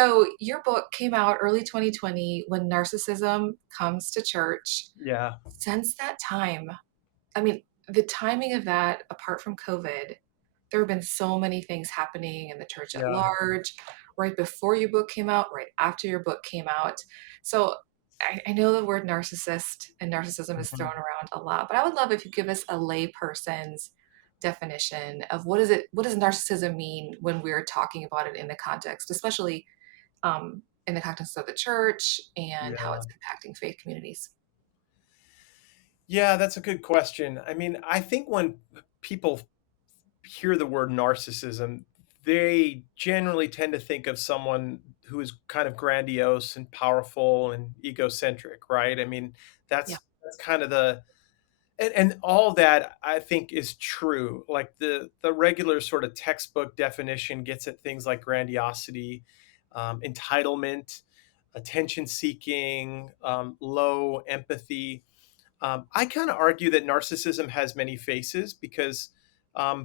So your book came out early 2020 when Narcissism Comes to Church. Yeah. Since that time, I mean, the timing of that, apart from COVID, there have been so many things happening in the church at Yeah. large, right before your book came out, right after your book came out. So I know the word narcissist and narcissism is Mhm. thrown around a lot, but I would love if you give us a layperson's definition of what does narcissism mean when we're talking about it in the context, especially in the context of the church and how Yeah. it's impacting faith communities. Yeah, that's a good question. I mean, I think when people hear the word narcissism, they generally tend to think of someone who is kind of grandiose and powerful and egocentric, right? I mean, Yeah. that's kind of the and all that I think is true. Like the regular sort of textbook definition gets at things like grandiosity, entitlement, attention seeking, low empathy. I kind of argue that narcissism has many faces because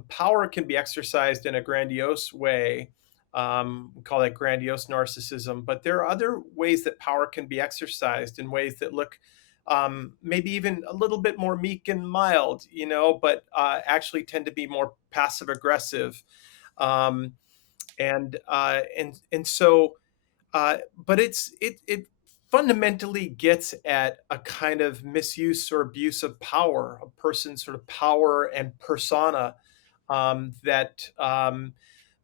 power can be exercised in a grandiose way. We call that grandiose narcissism. But there are other ways that power can be exercised in ways that look maybe even a little bit more meek and mild, but actually tend to be more passive aggressive. Um, and so but it fundamentally gets at a kind of misuse or abuse of power, a person's sort of power and persona that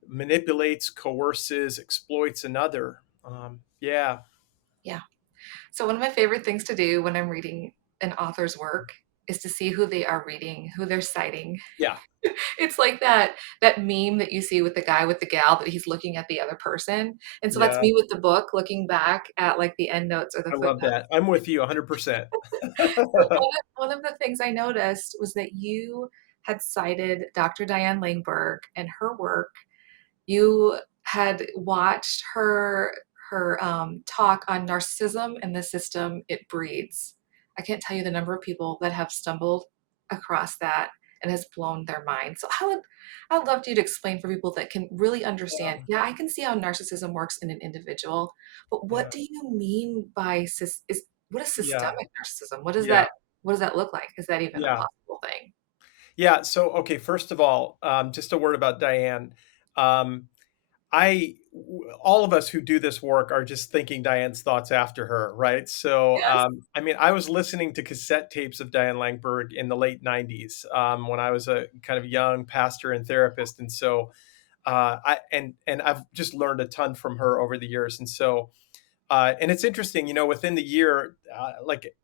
manipulates, coerces, exploits another. Yeah, Yeah. So one of my favorite things to do when I'm reading an author's work is to see who they are reading, who they're citing. yeah, It's like that meme that you see with the guy with the gal that he's looking at the other person. And so that's yeah. me with the book looking back at like the end notes or the I love footnotes. that. I'm with you 100%. So one of the things I noticed was that you had cited Dr. Diane Langberg and her work. You had watched her talk on narcissism and the system it breeds. I can't tell you the number of people that have stumbled across that and has blown their mind. So I would love you to explain for people that can really understand. Yeah, Yeah, I can see how narcissism works in an individual, but what yeah, do you mean by what is yeah, systemic narcissism? yeah, What does that look like? Is that even a yeah. possible thing? Yeah. So, okay, first of all, just a word about Diane. Um, all of us who do this work are just thinking Diane's thoughts after her, right? So, Yes. I mean, I was listening to cassette tapes of Diane Langberg in the late '90s when I was a kind of young pastor and therapist, and so and I've just learned a ton from her over the years, and so and it's interesting, within the year, like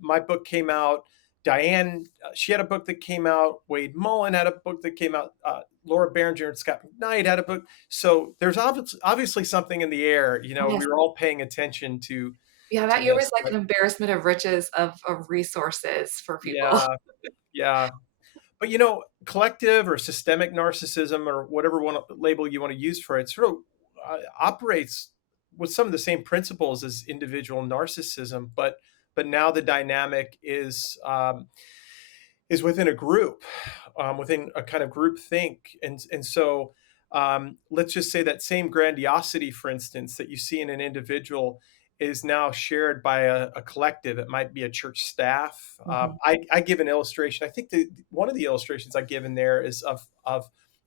my book came out. Diane, she had a book that came out. Wade Mullen had a book that came out. Laura Barringer and Scott McKnight had a book. So there's obviously something in the air. Yes. We were all paying attention to Yeah, to that year this. was like But an embarrassment of riches of resources for people. yeah, yeah. But collective or systemic narcissism or whatever label you want to use for it sort of operates with some of the same principles as individual narcissism, but now the dynamic is within a group, within a kind of group think, and so let's just say that same grandiosity, for instance, that you see in an individual is now shared by a collective. It might be a church staff. Mhm. I give an illustration. I think one of the illustrations I give in there is of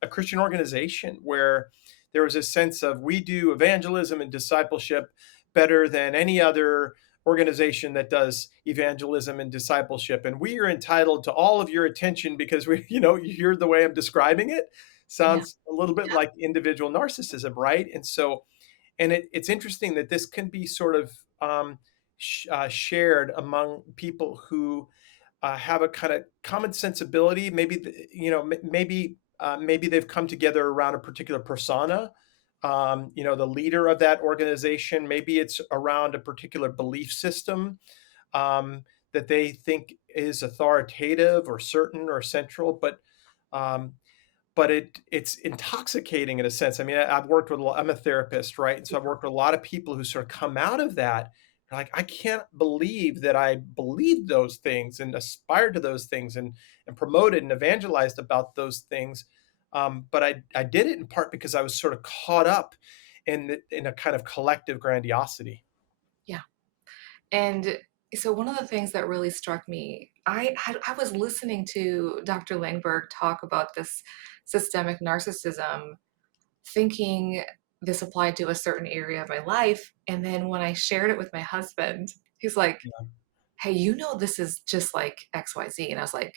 a Christian organization where there was a sense of we do evangelism and discipleship better than any other organization that does evangelism and discipleship, and we are entitled to all of your attention because you hear the way I'm describing it Yeah, sounds a little bit like individual narcissism, right? And so it's interesting that this can be sort of shared among people who have a kind of common sensibility. Maybe maybe they've come together around a particular persona. The leader of that organization. Maybe it's around a particular belief system um, that they think is authoritative or certain or central. Um, but it's intoxicating in a sense. I mean, I've worked with I'm a therapist, right? And so I've worked with a lot of people who sort of come out of that. They're like, I can't believe that I believed those things and aspired to those things and promoted and evangelized about those things. But I did it in part because I was sort of caught up in a kind of collective grandiosity. Yeah. And so one of the things that really struck me, I was listening to Dr. Langberg talk about this systemic narcissism, thinking this applied to a certain area of my life. And then when I shared it with my husband, he's like, Yeah. "Hey, this is just like XYZ." And I was like,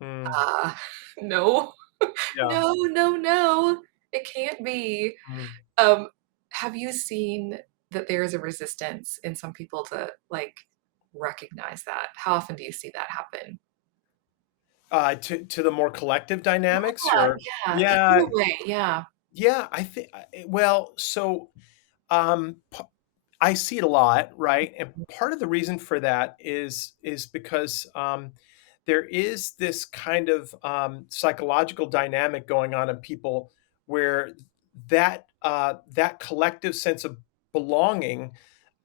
Mm, uh, no, yeah. no, no, no, it can't be. Mm. Um, have you seen that there is a resistance in some people to like recognize that? How often do you see that happen? To the more collective dynamics, Yeah, or yeah, yeah, either way, yeah. yeah, I think, well, so, p I see it a lot, right? And part of the reason for that is because, there is this kind of, psychological dynamic going on in people where that collective sense of belonging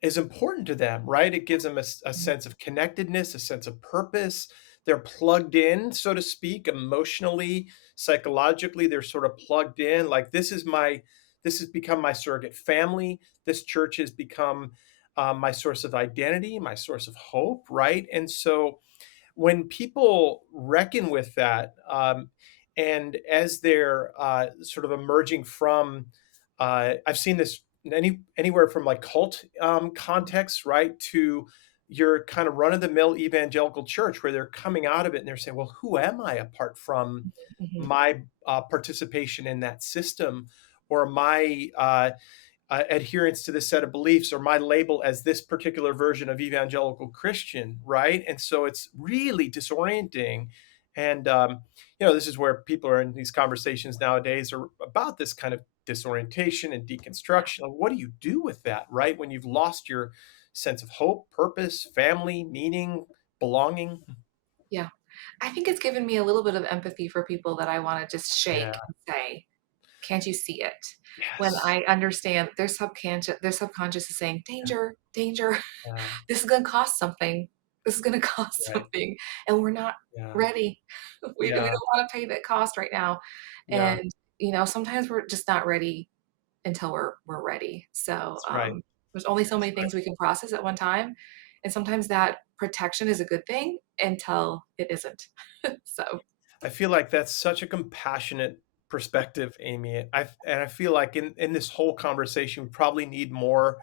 is important to them, right? It gives them a Mhm, sense of connectedness, a sense of purpose. They're plugged in, so to speak, emotionally, psychologically. They're sort of plugged in. Like this has become my surrogate family. This church has become my source of identity, my source of hope, right? And so when people reckon with that, and as they're sort of emerging from, I've seen this anywhere from like cult contexts, right, to your kind of run of the mill evangelical church, where they're coming out of it and they're saying, "Well, who am I apart from mhm. my participation in that system, or my adherence to this set of beliefs, or my label as this particular version of evangelical Christian," right? And so it's really disorienting. And, this is where people are in these conversations nowadays are about this kind of disorientation and deconstruction. Like, what do you do with that, right? When you've lost your sense of hope, purpose, family, meaning, belonging. Yeah. I think it's given me a little bit of empathy for people that I wanna just Yeah. shake and say, "Can't you see it?" When Yes. I understand their subconscious is saying, Yeah. "Danger, danger, Yeah. this is gonna cost something. This is gonna cost Right. something," and we're not Yeah. ready. We Yeah. don't wanna pay that cost right now, Yeah. and, sometimes we're just not ready until we're ready. So, That's right. there's only so That's many right. things we can process at one time, and sometimes that protection is a good thing until it isn't. So, I feel like that's such a compassionate perspective, Amy. I feel like in this whole conversation, we probably need more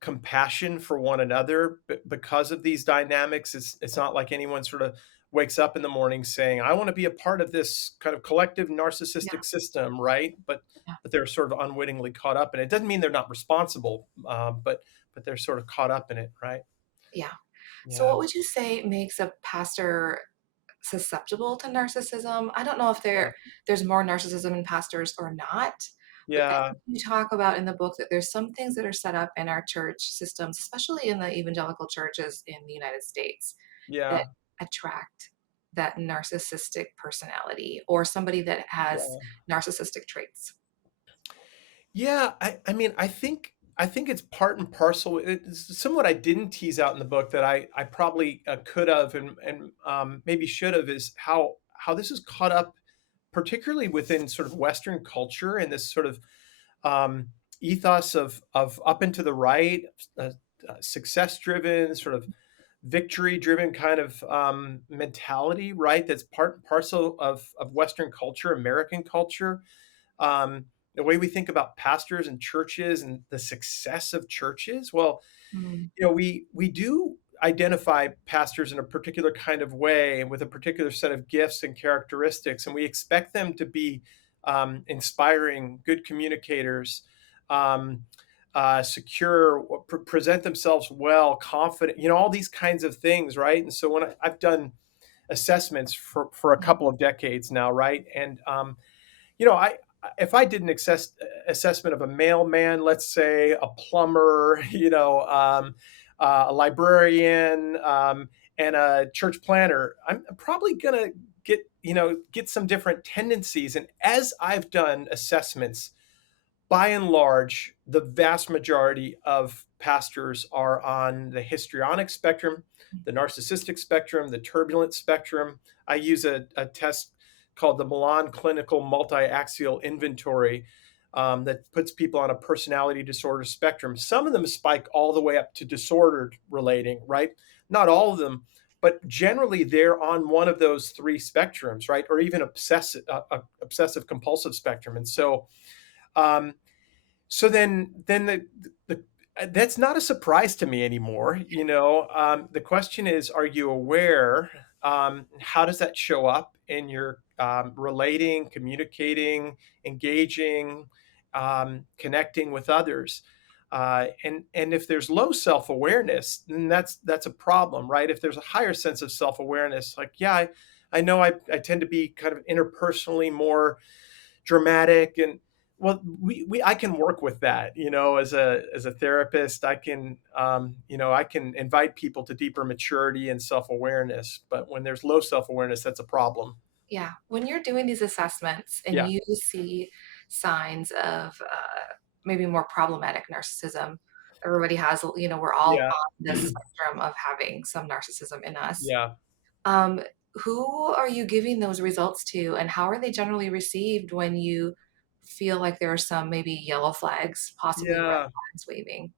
compassion for one another because of these dynamics. It's not like anyone sort of wakes up in the morning saying, "I want to be a part of this kind of collective yeah, narcissistic system," right? yeah, But they're sort of unwittingly caught up in it. It doesn't mean they're not responsible, but they're sort of caught up in it, right? yeah. So Yeah. what would you say makes a pastor susceptible to narcissism? I don't know if Yeah. there's more narcissism in pastors or not, but I Yeah. think you talk about in the book that there's some things that are set up in our church systems, especially in the evangelical churches in the United States, that Yeah. attract that narcissistic personality or somebody that has Yeah. narcissistic traits. Yeah, I mean, I think it's part and parcel. It's somewhat I didn't tease out in the book that I probably could have and maybe should have, is how this is caught up, particularly within sort of Western culture and this sort of um, ethos of up and to the right, uh, success driven, sort of victory driven kind of mentality, right? That's part and parcel of Western culture, American culture, the way we think about pastors and churches and the success of churches. Well, Mm, we do identify pastors in a particular kind of way with a particular set of gifts and characteristics, and we expect them to be inspiring, good communicators, um, secure, present themselves well, confident. All these kinds of things, right? And so when I've done assessments for a couple of decades now, right, and I if I did an assessment of a mailman, let's say a plumber, a librarian, and a church planner, I'm probably gonna get some different tendencies. And as I've done assessments, by and large, the vast majority of pastors are on the histrionic spectrum, the narcissistic spectrum, the turbulent spectrum. I use a test called the Milan Clinical Multi-Axial Inventory, that puts people on a personality disorder spectrum. Some of them spike all the way up to disordered relating, right? Not all of them, but generally they're on one of those three spectrums, right? Or even obsessive compulsive spectrum. And um, then the that's not a surprise to me anymore. The question is, are you aware? How does that show up in your relating, communicating, engaging, connecting with others? And if there's low self awareness, then that's a problem, right? If there's a higher sense of self awareness, like I know I tend to be kind of interpersonally more dramatic, and well, we I can work with that, as a therapist. I can I can invite people to deeper maturity and self-awareness, but when there's low self-awareness, that's a problem. Yeah. When you're doing these assessments and Yeah. you see signs of maybe more problematic narcissism, everybody has, we're all Yeah. on this spectrum of having some narcissism in us. Yeah. Um, who are you giving those results to, and how are they generally received when you feel like there are some maybe yellow flags, possibly red Yeah. flags waving?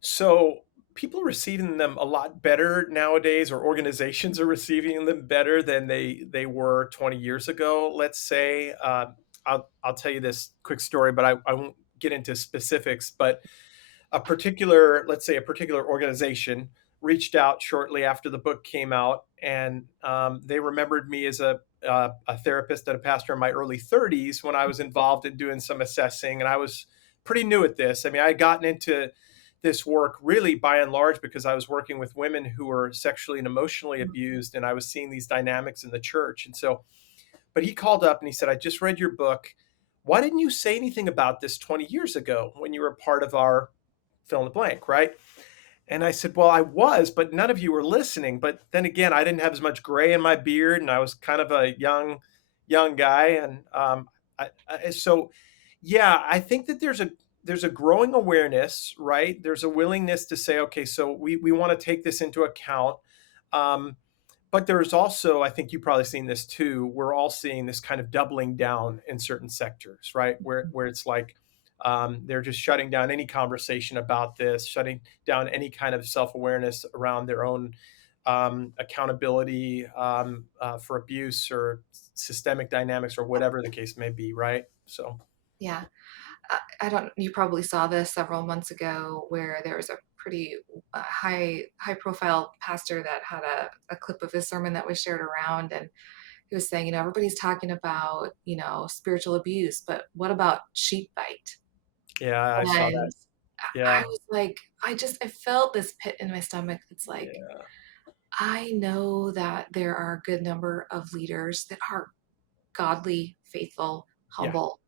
So people are receiving them a lot better nowadays, or organizations are receiving them better than they were 20 years ago. Let's say, I'll tell you this quick story, but I won't get into specifics. But let's say a particular organization reached out shortly after the book came out, and they remembered me as a therapist and a pastor in my early 30s when I was involved in doing some assessing, and I was pretty new at this. I mean, I had gotten into this work really by and large because I was working with women who were sexually and emotionally abused, and I was seeing these dynamics in the church. And so, but he called up and he said, "I just read your book. Why didn't you say anything about this 20 years ago when you were part of our fill in the blank, right?" And I said, "Well, I was, but none of you were listening." But then again, I didn't have as much gray in my beard, and I was kind of a young guy. And so, yeah, I think that there's a growing awareness, right? There's a willingness to say, okay, so we want to take this into account. Um, but there's also, I think you've probably seen this too. We're all seeing this kind of doubling down in certain sectors, right? Where it's like they're just shutting down any conversation about this, shutting down any kind of self awareness around their own accountability for abuse or systemic dynamics or whatever the case may be, right? So, Yeah. I don't, you probably saw this several months ago where there was a pretty high profile pastor that had a clip of his sermon that was shared around, and he was saying, everybody's talking about, spiritual abuse, but what about sheep bite? yeah, I saw that. And I Yeah, was like, I felt this pit in my stomach. It's like, yeah, I know that there are a good number of leaders that are godly, faithful, yeah. humble.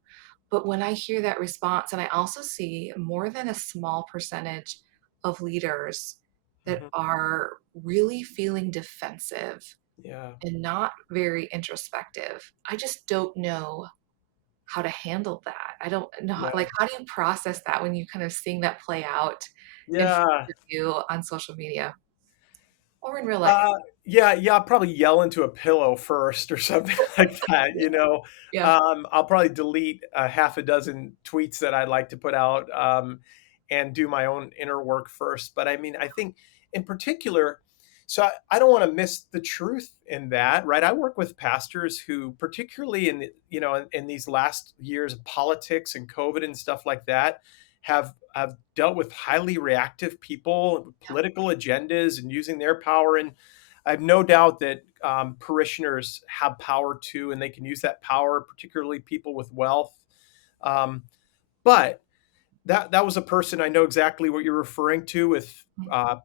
But when I hear that response, and I also see more than a small percentage of leaders that Mhm. are really feeling defensive Yeah, and not very introspective, I just don't know how to handle that. I don't know, yeah, like, how do you process that when you kind of seeing that play out in front yeah. of you on social media or in real life? Uh, yeah, I'll probably yell into a pillow first or something like that. Yeah. I'll probably delete a half a dozen tweets that I'd like to put out, and do my own inner work first. But I mean, I think in particular, so I don't want to miss the truth in that, right? I work with pastors who, particularly in these last years of politics and COVID and stuff like that, have dealt with highly reactive people, with political agendas, and using their power. And I have no doubt that parishioners have power too, and they can use that power, particularly people with wealth. Um, but that was a person, I know exactly what you're referring to, with a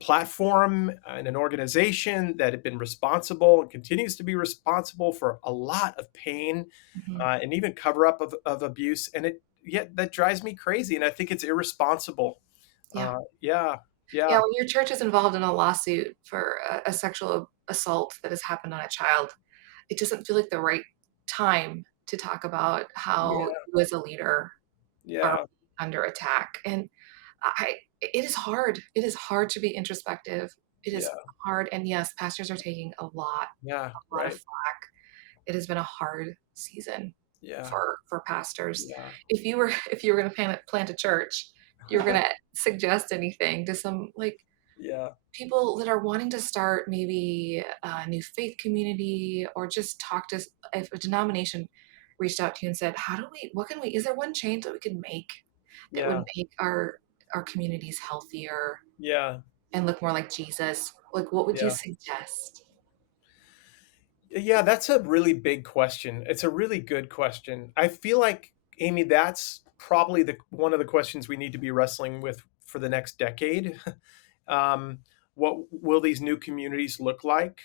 platform and an organization that had been responsible and continues to be responsible for a lot of pain, Mhm. and even cover up of abuse. And that drives me crazy. And I think it's irresponsible. Yeah. Yeah, Yeah, yeah, when your church is involved in a lawsuit for a sexual assault that has happened on a child, it doesn't feel like the right time to talk about how yeah, you as a leader are yeah, under attack. And it is hard. It is hard to be introspective. It is yeah, hard. And yes, pastors are taking yeah, a lot of right. flack. It has been a hard season. Yeah. for pastors. Yeah. If you were going to plant a church, you're going to suggest anything to some like Yeah. people that are wanting to start maybe a new faith community or just talk to if a denomination reached out to you and said, how do we what can we is there one change that we could make that would Yeah. make our communities healthier Yeah. and look more like Jesus? Like what would you Yeah. suggest? Yeah, that's a really big question. It's a really good question. I feel like, Amy, that's probably the one of the questions we need to be wrestling with for the next decade. Um, what will these new communities look like?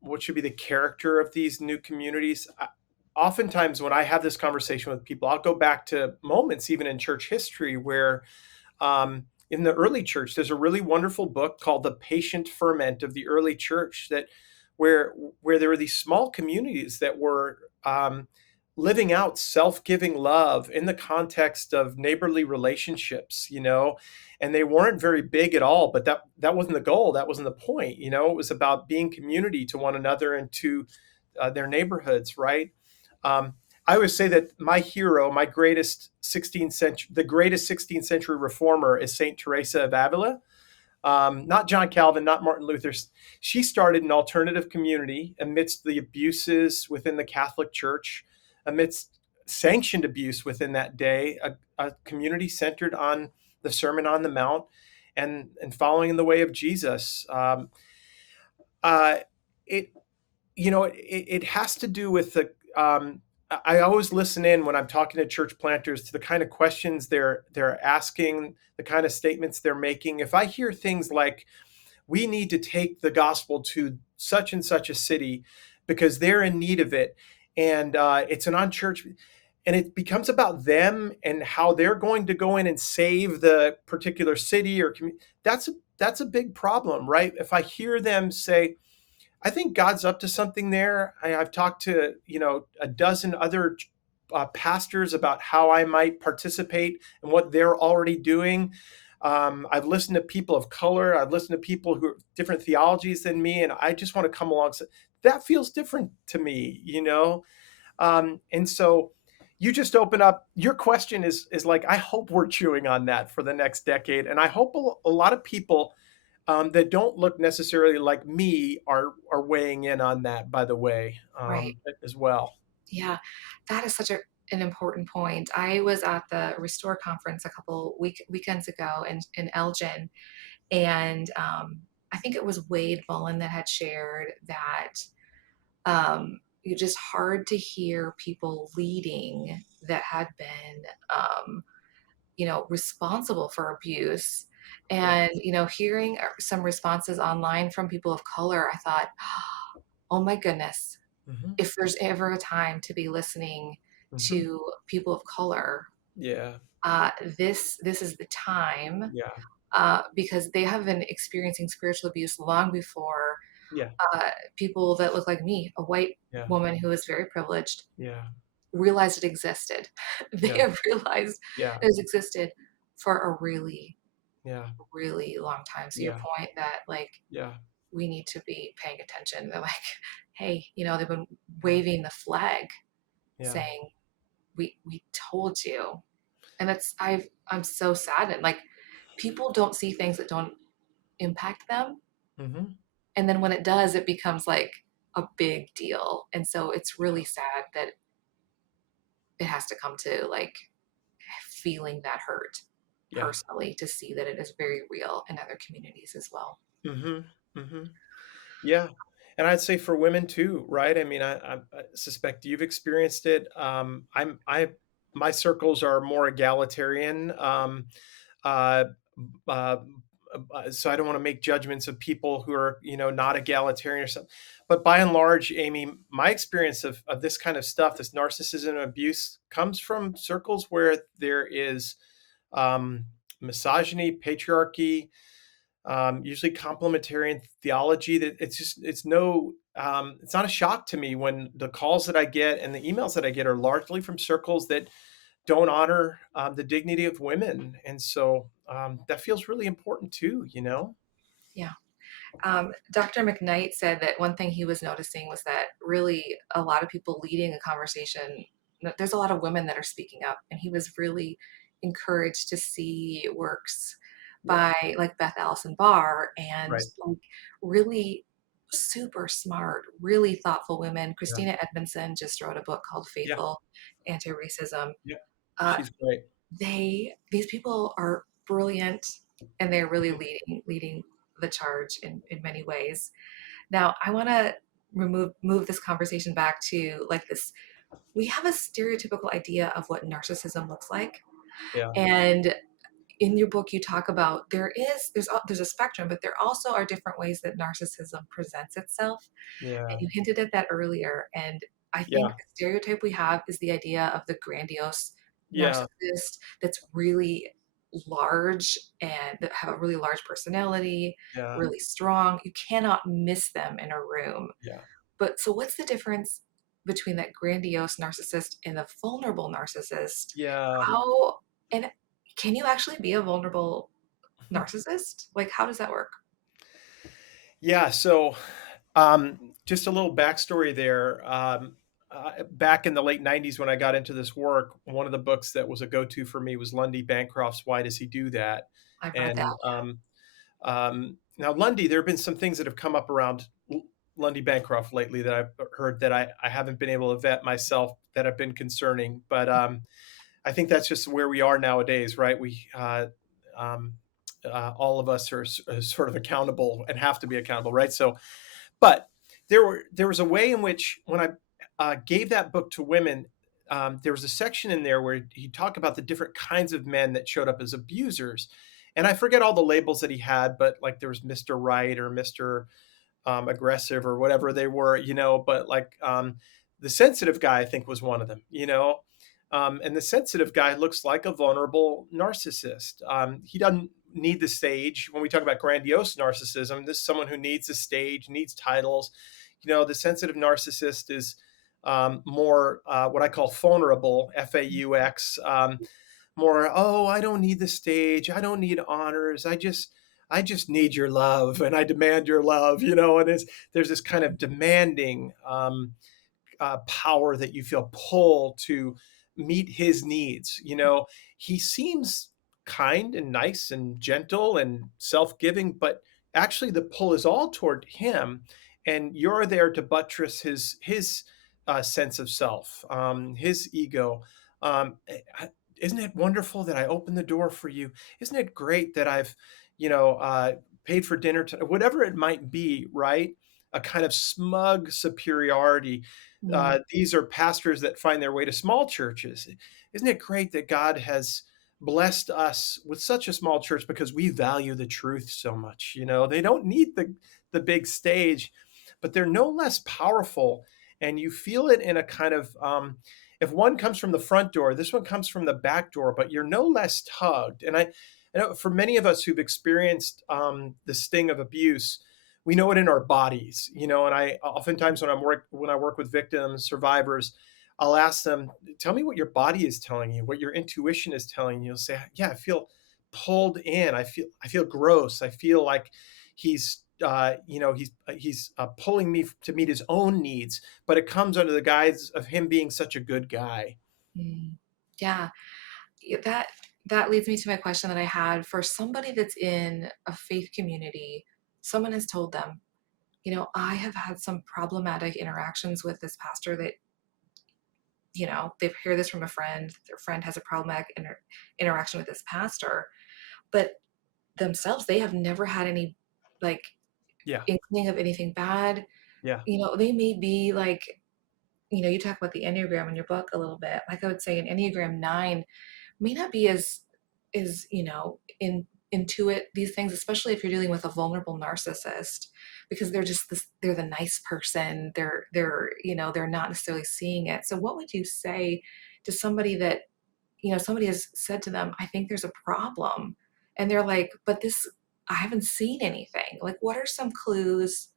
What should be the character of these new communities? Oftentimes, when I have this conversation with people, I'll go back to moments even in church history where in the early church, there's a really wonderful book called The Patient Ferment of the Early Church that where where there were these small communities that were living out self-giving love in the context of neighborly relationships, and they weren't very big at all, but that wasn't the goal. That wasn't the point. It was about being community to one another and to their neighborhoods, right? Um, I always say that my hero, my greatest 16th century, the greatest 16th century reformer is Saint Teresa of Avila. Not John Calvin, not Martin Luther. She started an alternative community amidst the abuses within the Catholic Church, amidst sanctioned abuse within that day, a community centered on the Sermon on the Mount and following in the way of Jesus. Uh, it it has to do with the I always listen in when I'm talking to church planters to the kind of questions they're asking, the kind of statements they're making. If I hear things like, we need to take the gospel to such and such a city because they're in need of it, and it's an unchurched, and it becomes about them and how they're going to go in and save the particular city or community. That's a big problem, right? If I hear them say, I think God's up to something there. I've talked to, a dozen other pastors about how I might participate and what they're already doing. I've listened to people of color. I've listened to people who have different theologies than me, and I just want to come along. So that feels different to me. And so you just open up. Your question is like, I hope we're chewing on that for the next decade, and I hope a lot of people that don't look necessarily like me are weighing in on that, by the way, Right. as well. Yeah. That is such an important point. I was at the Restore conference a couple weekends ago in Elgin, and I think it was Wade Bullen that had shared that it's just hard to hear people leading that had been responsible for abuse. Yeah. And hearing some responses online from people of color, I thought, oh my goodness, Hmm. if there's ever a time to be listening Hmm. to people of color, Yeah. this is the time, Yeah. because they have been experiencing spiritual abuse long before Yeah. people that look like me, a white Yeah. woman who is very privileged, Yeah. realized it existed. They Yeah. have realized Yeah. it has existed for a really, Yeah. really long time. So your Yeah. point that like Yeah. we need to be paying attention. They're like, hey, they've been Yeah. waving the flag Yeah. saying, we told you. And I'm so saddened. Like people don't see things that don't impact them. Hmm. And then when it does, it becomes like a big deal. And so it's really sad that it has to come to like feeling that hurt Yeah. personally to see that it is very real in other communities as well. Hmm. Hmm. Yeah. And I'd say for women too, right? I mean, I suspect you've experienced it. My circles are more egalitarian. Uh, uh, so I don't want to make judgments of people who are, not egalitarian or something. But by and large, Amy, my experience of this kind of stuff, this narcissism and abuse, comes from circles where there is um, misogyny, patriarchy, usually complementarian theology. That it's not a shock to me when the calls that I get and the emails that I get are largely from circles that don't honor the dignity of women, and so that feels really important too. Yeah. Dr. McKnight said that one thing he was noticing was that really a lot of people leading a conversation, there's a lot of women that are speaking up, and he was really encouraged to see works Yeah. by like Beth Allison Barr and Right. like really super smart, really thoughtful women. Yeah. Christina Edmondson just wrote a book called Yeah. Faithful Anti-Racism. Yeah. Uh, She's great. these people are brilliant, and they're really Mhm. leading the charge in many ways. Now, I want to move this conversation back to like this. We have a stereotypical idea of what narcissism looks like, Yeah. and in your book, you talk about there's a spectrum, but there also are different ways that narcissism presents itself. And Yeah. you hinted at that earlier. And I think Yeah. the stereotype we have is the idea of the grandiose Yeah. narcissist that's really large and that have a really large personality, Yeah. really strong. You cannot miss them in a room. Yeah. But so what's the difference between that grandiose narcissist and the vulnerable narcissist? Yeah. How and can you actually be a vulnerable narcissist? Like how does that work? Yeah. So, just a little backstory there. Back in the late '90s, when I got into this work, one of the books that was a go-to for me was Lundy Bancroft's "Why Does He Do That?" I've read that. And now, Lundy, there have been some things that have come up around Lundy Bancroft lately that I've heard that I haven't been able to vet myself that have been concerning. But I think that's just where we are nowadays, right? Um, all of us are sort of accountable and have to be accountable, right? So, but there was a way in which when I gave that book to women, there was a section in there where he talked about the different kinds of men that showed up as abusers, and I forget all the labels that he had, but like there was Mr. Right or Mr. Aggressive or whatever they were, but like the sensitive guy, I think, was one of them, and the sensitive guy looks like a vulnerable narcissist. He doesn't need the stage. When we talk about grandiose narcissism, this is someone who needs a stage, needs titles. The sensitive narcissist is more what I call vulnerable, FAUX. More, oh, I don't need the stage. I don't need honors. I just need your love, and I demand your love. And there's this kind of demanding power that you feel pull to meet his needs. He seems kind and nice and gentle and self-giving, but actually the pull is all toward him, and you're there to buttress his sense of self, his ego. Um, isn't it wonderful that I opened the door for you? Isn't it great that I've, paid for dinner, whatever it might be, right? A kind of smug superiority. Mm, These are pastors that find their way to small churches. Isn't it great that God has blessed us with such a small church because we value the truth so much? They don't need the big stage, but they're no less powerful, and you feel it in a kind of if one comes from the front door, this one comes from the back door, but you're no less tugged. And I know for many of us who've experienced the sting of abuse, we know it in our bodies, and I oftentimes when I work with victims, survivors, I'll ask them, tell me what your body is telling you, what your intuition is telling you. You'll say, yeah, I feel pulled in. I feel gross. I feel like he's pulling me to meet his own needs, but it comes under the guise of him being such a good guy. mm. Yeah, that leads me to my question that I had for somebody that's in a faith community. Someone has told them, I have had some problematic interactions with this pastor that, they've heard this from a friend. Their friend has a problematic interaction with this pastor, but themselves, they have never had any like Yeah, inkling of anything bad. yeah, They may be like, you talk about the Enneagram in your book a little bit. Like I would say an Enneagram 9 may not be as intuit these things, especially if you're dealing with a vulnerable narcissist, because they're the nice person. They're not necessarily seeing it. So what would you say to somebody that, somebody has said to them, I think there's a problem. And they're like, but I haven't seen anything. Like, what are some clues?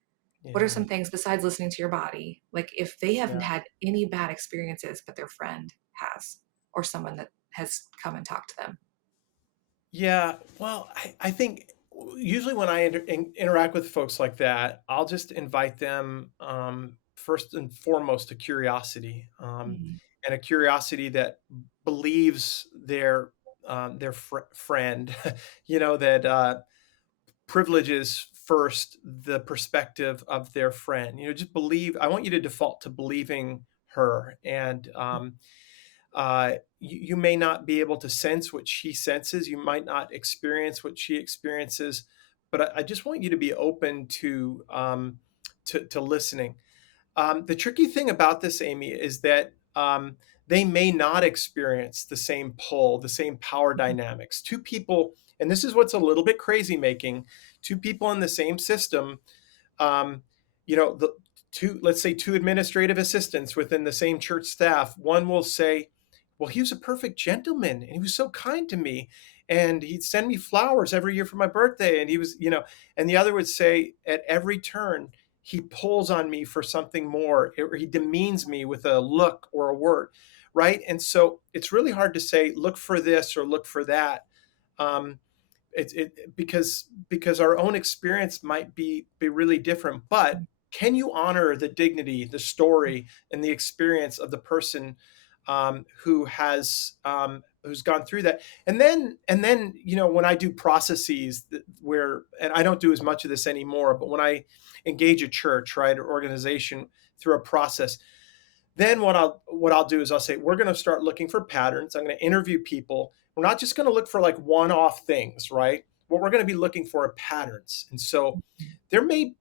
What are yeah, some things besides listening to your body? Like if they haven't yeah. had any bad experiences, but their friend has, or someone that has come and talked to them. Yeah, well, I think Usually when I interact with folks like that, I'll just invite them, first and foremost, to curiosity, Mhm. and a curiosity that believes their friend, that privileges first the perspective of their friend. Just believe. I want you to default to believing her, and you may not be able to sense what she senses. You might not experience what she experiences, but I just want you to be open to listening. The tricky thing about this, Amy, is that they may not experience the same pull, the same power dynamics. Two people, and this is what's a little bit crazy making, two people in the same system, um, the two, let's say two administrative assistants within the same church staff, one will say, well, he was a perfect gentleman and he was so kind to me and he'd send me flowers every year for my birthday. And he was, and the other would say at every turn, he pulls on me for something more, or he demeans me with a look or a word. Right. And so it's really hard to say, look for this or look for that. Um, because our own experience might be really different, but can you honor the dignity, the story, and the experience of the person who's gone through that? And then when I do processes where, and I don't do as much of this anymore, but when I engage a church, right, or organization through a process, then what I'll do is I'll say, we're going to start looking for patterns. I'm going to interview people. We're not just going to look for like one-off things, right? What we're going to be looking for are patterns. And so there may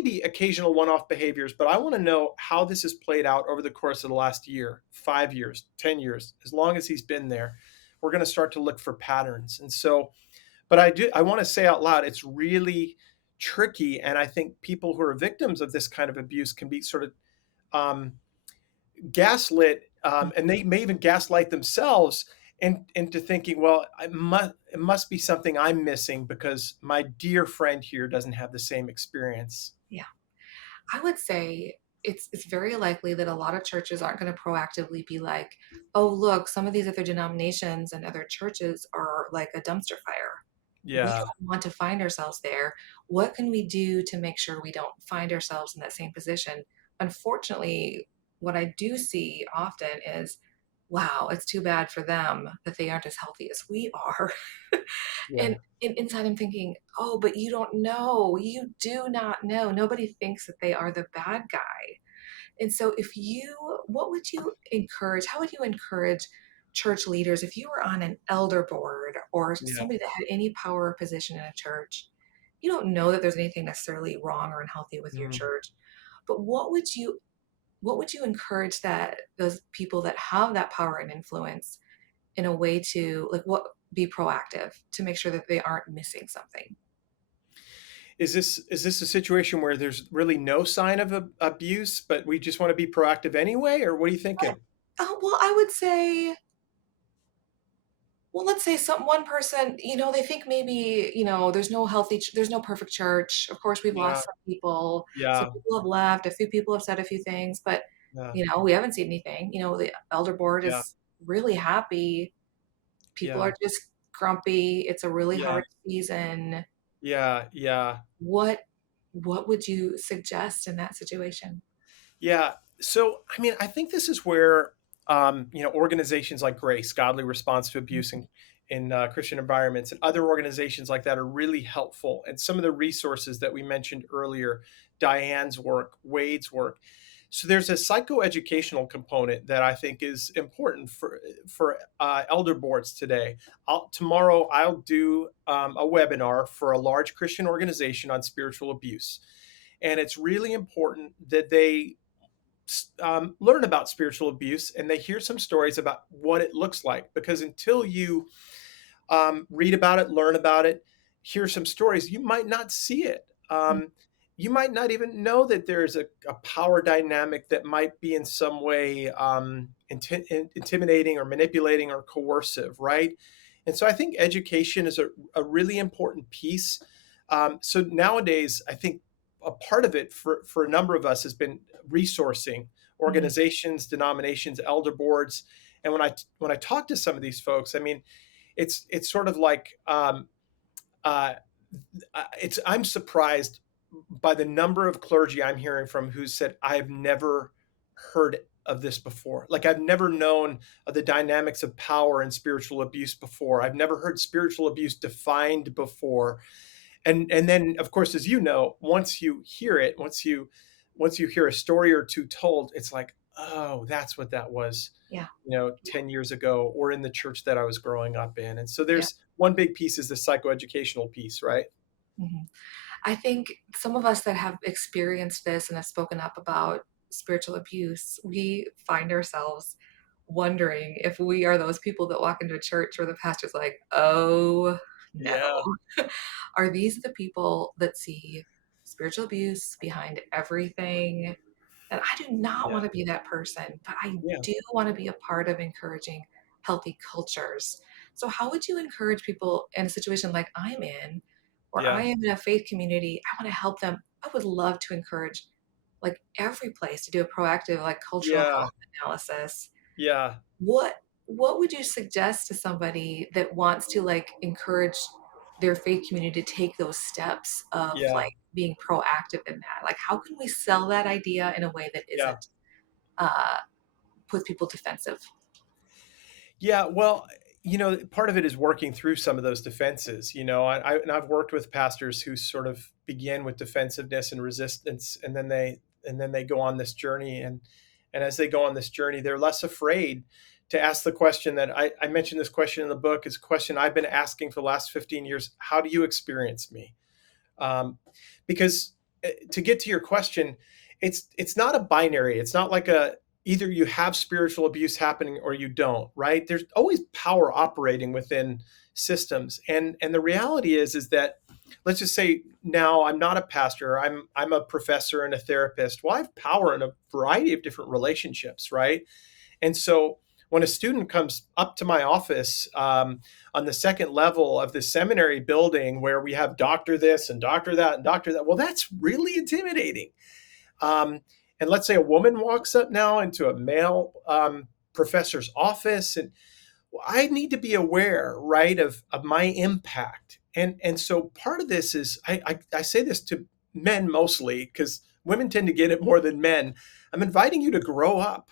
be occasional one-off behaviors, but I want to know how this has played out over the course of the last year, 5 years, 10 years, as long as he's been there. We're going to start to look for patterns. And so, but I want to say out loud, it's really tricky. And I think people who are victims of this kind of abuse can be sort of um, gaslit, and they may even gaslight themselves into thinking, well, it must be something I'm missing because my dear friend here doesn't have the same experience. Yeah. I would say it's very likely that a lot of churches aren't going to proactively be like, "Oh, look, some of these other denominations and other churches are like a dumpster fire. We Yeah. don't want to find ourselves there. What can we do to make sure we don't find ourselves in that same position?" Unfortunately, what I do see often is, wow, it's too bad for them that they aren't as healthy as we are. And Yeah. inside I'm thinking, oh, but you don't know. You do not know. Nobody thinks that they are the bad guy. And so, what would you encourage? How would you encourage church leaders if you were on an elder board or Yeah. somebody that had any power or position in a church? You don't know that there's anything necessarily wrong or unhealthy with your Mm. church, but what would you encourage that those people that have that power and influence in a way to like what be proactive to make sure that they aren't missing something? Is this a situation where there's really no sign of abuse, but we just want to be proactive anyway, or what are you thinking? Oh, well, I would say, well, let's say one person, they think maybe, there's no perfect church. Of course, we've Yeah. lost some people. Some Yeah. people have left. A few people have said a few things, but, Yeah. we haven't seen anything. The elder board Yeah. is really happy. People Yeah. are just grumpy. It's a really Yeah. hard season. Yeah. Yeah. What what would you suggest in that situation? Yeah. So, I mean, I think this is where organizations like Grace, Godly Response to Abuse in Christian environments, and other organizations like that are really helpful. And some of the resources that we mentioned earlier, Diane's work, Wade's work. So there's a psychoeducational component that I think is important for elder boards today. Tomorrow I'll do a webinar for a large Christian organization on spiritual abuse, and it's really important that they learn about spiritual abuse and they hear some stories about what it looks like, because until you read about it, learn about it, hear some stories, you might not see it. You might not even know that there's a power dynamic that might be in some way intimidating or manipulating or coercive, right? And so I think education is a really important piece. So nowadays, I think a part of it for a number of us has been resourcing Mhm. organizations, denominations, elder boards. And when I talk to some of these folks, I mean, it's sort of like uh, I'm surprised by the number of clergy I'm hearing from who said, "I've never heard of this before. Like, I've never known of the dynamics of power and spiritual abuse before. I've never heard spiritual abuse defined before." And then, of course, as you know, once you hear it, once you hear a story or two told, it's like, "Oh, that's what that was, Yeah. 10 years ago or in the church that I was growing up in." And so Yeah. there's one big piece is the psychoeducational piece, right? Mhm. I think some of us that have experienced this and have spoken up about spiritual abuse, we find ourselves wondering if we are those people that walk into a church where the pastor's like, "Oh, no." Yeah, Are these the people that see spiritual abuse behind everything? And I do not yeah, want to be that person, but I yeah, do want to be a part of encouraging healthy cultures. So, how would you encourage people in a situation like I'm in, where I yeah, am in a faith community? I want to help them. I would love to encourage like every place to do a proactive like cultural yeah, health analysis. yeah, What what would you suggest to somebody that wants to like encourage their faith community to take those steps of yeah, like being proactive in that? Like how can we sell that idea in a way that yeah. isn't uh puts people defensive? Yeah, well, part of it is working through some of those defenses. And I've worked with pastors who sort of begin with defensiveness and resistance, and then they go on this journey, and as they go on this journey, they're less afraid to ask the question that I mentioned. This question in the book is a question I've been asking for the last 15 years. How do you experience me? Because to get to your question, it's not a binary. It's not like a either you have spiritual abuse happening or you don't, right? There's always power operating within systems, and the reality is that let's just say now I'm not a pastor. I'm a professor and a therapist. Well, I have power in a variety of different relationships, right? And so when a student comes up to my office on the second level of the seminary building where we have doctor this and doctor that and doctor that, well, that's really intimidating. Um, and let's say a woman walks up now into a male professor's office, and well, I need to be aware, right, of my impact. And so part of this is I say this to men mostly because women tend to get it more than men. I'm inviting you to grow up.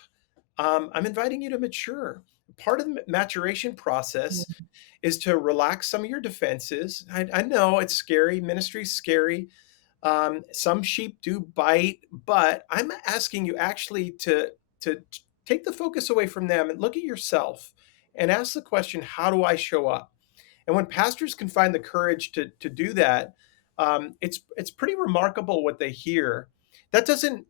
I'm inviting you to mature. Part of the maturation process Mm, is to relax some of your defenses. I know it's scary. Ministry's scary. Some sheep do bite, but I'm asking you actually to take the focus away from them and look at yourself and ask the question, how do I show up? And when pastors can find the courage to do that, it's pretty remarkable what they hear. That doesn't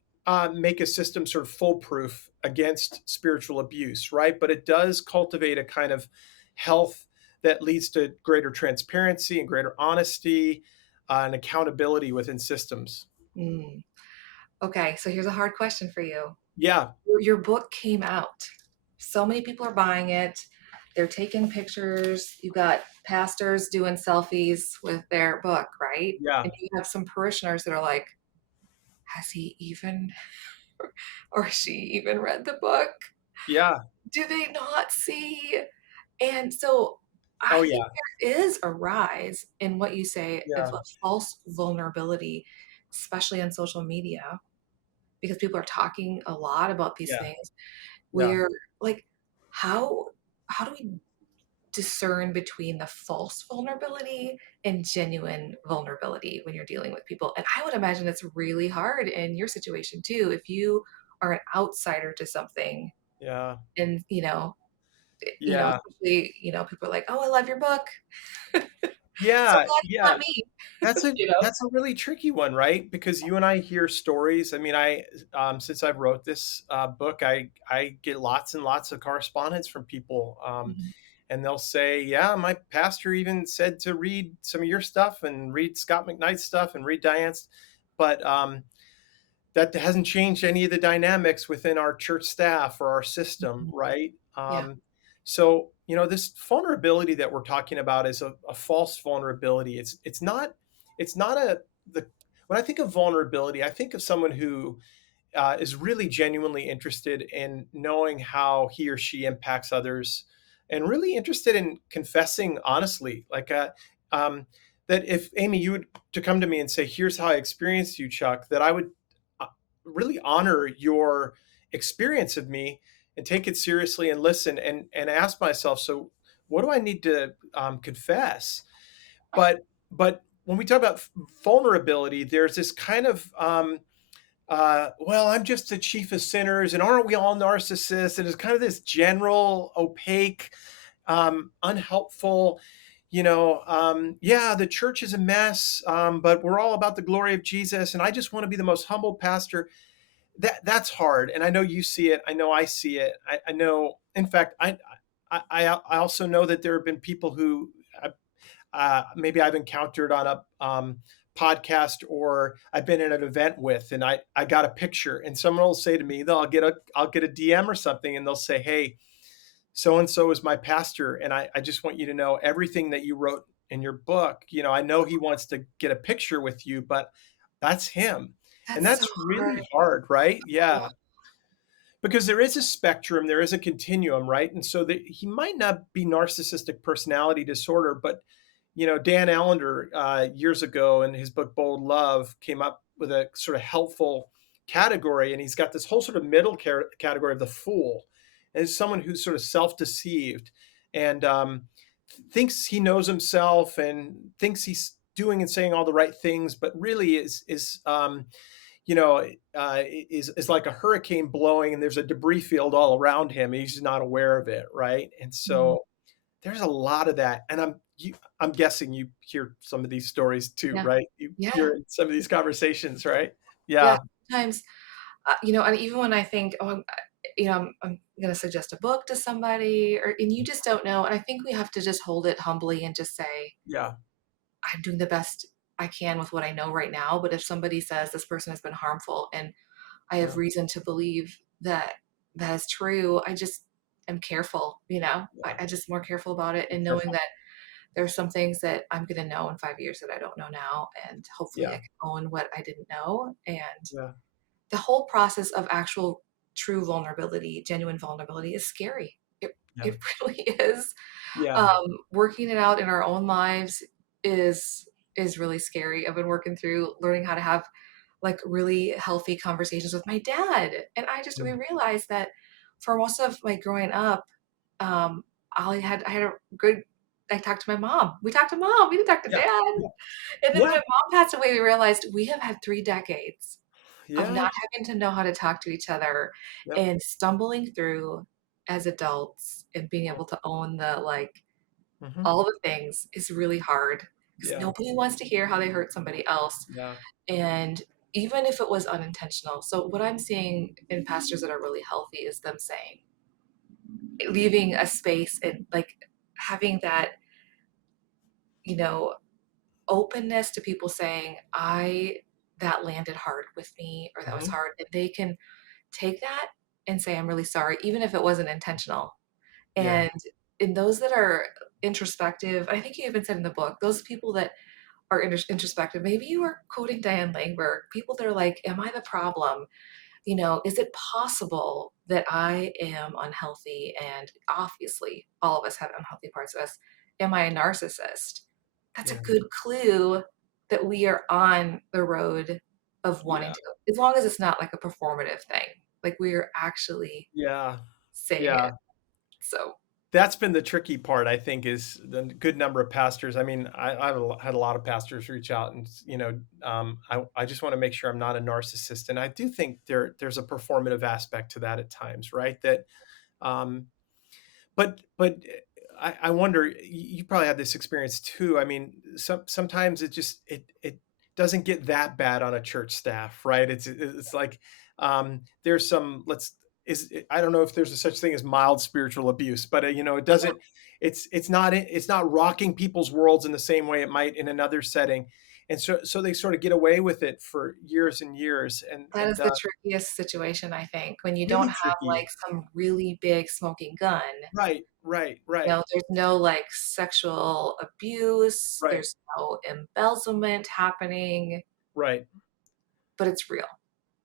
make a system sort of foolproof against spiritual abuse, right? But it does cultivate a kind of health that leads to greater transparency and greater honesty and accountability within systems. mm. Okay, so here's a hard question for you. Yeah, Your book came out. So many people are buying it. They're taking pictures. You got pastors doing selfies with their book, right? yeah, And you have some parishioners that are like, has he even or she even read the book? yeah, Do they not see? And so oh I think yeah, there is a rise in what you say of yeah, a false vulnerability, especially on social media, because people are talking a lot about these yeah, things yeah, where like how how do we discern between the false vulnerability and genuine vulnerability when you're dealing with people? And I would imagine it's really hard in your situation too if you are an outsider to something yeah, and yeah, especially, people are like, "Oh, I love your book." So yeah, glad it's yeah. not me, That's a you know? that's a really tricky one, right? Because you and I hear stories. I mean, since I wrote this book, I get lots and lots of correspondence from people, Mhm. and they'll say, "Yeah, my pastor even said to read some of your stuff and read Scott McKnight's stuff and read Diane's," but that hasn't changed any of the dynamics within our church staff or our system, Mhm. right? Yeah. So this vulnerability that we're talking about is a false vulnerability. It's not a the when I think of vulnerability, I think of someone who is really genuinely interested in knowing how he or she impacts others, and really interested in confessing honestly. Um, that if Amy, you would to come to me and say, "Here's how I experienced you, Chuck," that I would really honor your experience of me and take it seriously and listen and ask myself, so what do I need to confess? But when we talk about vulnerability, there's this kind of well, I'm just the chief of sinners, and aren't we all narcissists? And it's kind of this general, opaque, unhelpful, yeah, the church is a mess, but we're all about the glory of Jesus, and I just want to be the most humble pastor. That's hard, and I know you see it. I know I see it. I know. In fact, I also know that there have been people who maybe I've encountered on a podcast, or I've been in an event with, and I got a picture, and someone will say to me, I'll get a DM or something, and they'll say, "Hey, so and so is my pastor, and I just want you to know everything that you wrote in your book. I know he wants to get a picture with you, but that's him." And That's so that's hard. really hard, right? Yeah, because there is a spectrum, there is a continuum, right? And so he might not be narcissistic personality disorder, but Dan Allender years ago in his book Bold Love came up with a sort of helpful category, and he's got this whole sort of middle category of the fool, as someone who's sort of self-deceived and thinks he knows himself and thinks he's doing and saying all the right things, but really is you know, is like a hurricane blowing, and there's a debris field all around him. And he's not aware of it, right? And Mhm. so there's a lot of that, and I'm guessing you hear some of these stories too, Yeah. right? You Yeah. hear in some of these conversations, right? Yeah. Yeah, Sometimes, and even when I think, oh, I'm going to suggest a book to somebody, and you just don't know. And I think we have to just hold it humbly and just say, yeah, I'm doing the best I can with what I know right now. But if somebody says this person has been harmful and I have yeah, reason to believe that that is true, I just am careful, yeah. I just more careful about it, Be and knowing careful. that there's some things that I'm going to know in 5 years that I don't know now. And hopefully I Yeah, can own what I didn't know. And yeah, the whole process of actual true vulnerability, genuine vulnerability is scary. yeah, It really is. yeah, Working it out in our own lives is is really scary. I've been working through learning how to have like really healthy conversations with my dad. And we mm, realized that for most of my growing up, I had a good I talked to my mom. We talked to mom. We didn't talk to yeah, dad. yeah, And then when yeah, my mom passed away, we realized we have had 3 decades of yeah, not having to know how to talk to each other yep, and stumbling through as adults and being able to own the like mhm, all the things is really hard because yeah, nobody wants to hear how they hurt somebody else. yeah, And even if it was unintentional. So what I'm seeing in pastors that are really healthy is them saying, leaving a space and like having that, you know, openness to people saying, that landed hard with me or that was mhm, hard. And they can take that and say, I'm really sorry, even if it wasn't intentional. yeah, And in those that are introspective, I think you even said in the book, those people that are introspective, maybe you were quoting Diane Langberg, people that are like, am I the problem? Is it possible that I am unhealthy? And obviously, all of us have unhealthy parts of us. Am I a narcissist? That's a yeah, good clue that we are on the road of wanting yeah, to, as long as it's not like a performative thing, like we are actually yeah, saying yeah. it. So, That's been the tricky part, I think, is the good number of pastors. I mean, I've had a lot of pastors reach out and, I just want to make sure I'm not a narcissist. And I do think there's a performative aspect to that at times, right? Um, but I wonder, you probably had this experience too. I mean, sometimes it doesn't get that bad on a church staff, right? It's like there's some let's is I don't know if there's a such thing as mild spiritual abuse, but it yeah, doesn't it's not rocking people's worlds in the same way it might in another setting, and so they sort of get away with it for years and years, that is and the trickiest situation, I think, when you don't really have tricky. like some really big smoking gun. Right, right, right, There's no like sexual abuse, right, there's no embezzlement happening, right. but it's real.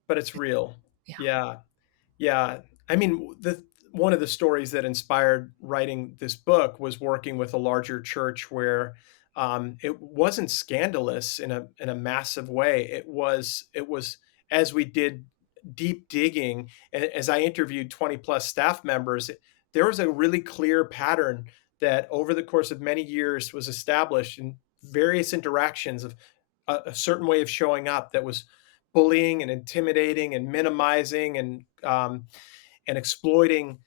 But it's real. Yeah. Yeah. Yeah. I mean, the one of the stories that inspired writing this book was working with a larger church where It wasn't scandalous in a massive way. It was as we did deep digging, as I interviewed 20 plus staff members, there was a really clear pattern that over the course of many years was established in various interactions of a certain way of showing up that was bullying and intimidating and minimizing and exploiting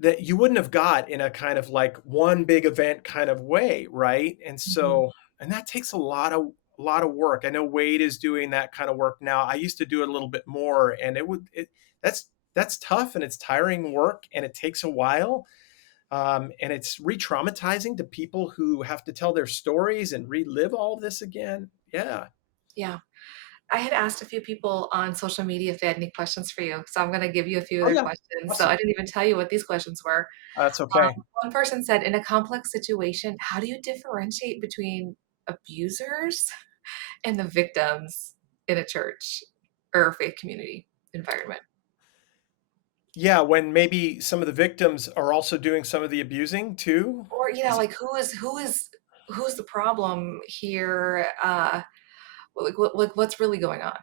that you wouldn't have got in a kind of like one big event kind of way, right? And Mhm. so, and that takes a lot of work. I know Wade is doing that kind of work now. I used to do it a little bit more, and that's tough and it's tiring work and it takes a while. And it's re-traumatizing to people who have to tell their stories and relive all this again. Yeah. Yeah. I had asked a few people on social media if they had any questions for you, so I'm gonna give you a few of Oh their yeah. questions. So Awesome. I didn't even tell you what these questions were. That's okay. One person said, "In a complex situation, how do you differentiate between abusers and the victims in a church or a faith community environment?" Yeah, when maybe some of the victims are also doing some of the abusing too. Or, Is like, who's the problem here? What's really going on?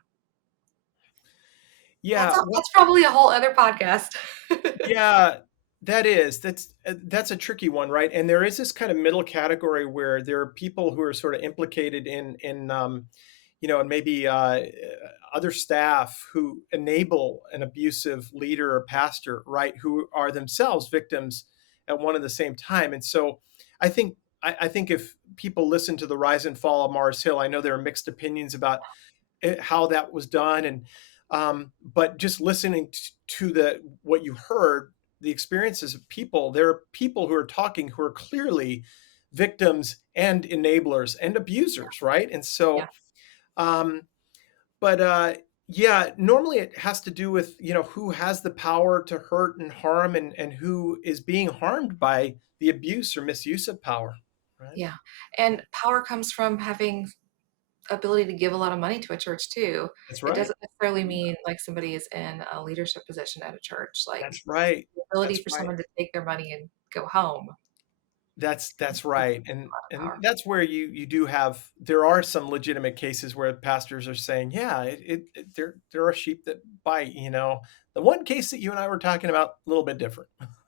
yeah, That's probably a whole other podcast. yeah, that's a tricky one, right? And there is this kind of middle category where there are people who are sort of implicated and maybe other staff who enable an abusive leader or pastor, right? Who are themselves victims at one and the same time. And so, I think if people listen to the rise and fall of Mars Hill, I know there are mixed opinions about how that was done and but just listening to the what you heard the experiences of people there are people who are talking who are clearly victims and enablers and abusers right and Yeah, so um but yeah normally it has to do with who has the power to hurt and harm and who is being harmed by the abuse or misuse of power right yeah, and power comes from having ability to give a lot of money to a church too. that's It right doesn't necessarily mean, like, somebody is in a leadership position at a church, like, that's right the ability that's for right someone to take their money and go home. That's That's right, a lot of and power. that's where you do have there are some legitimate cases where pastors are saying, "Yeah, there are sheep that bite," The one case that you and I were talking about, a little bit different.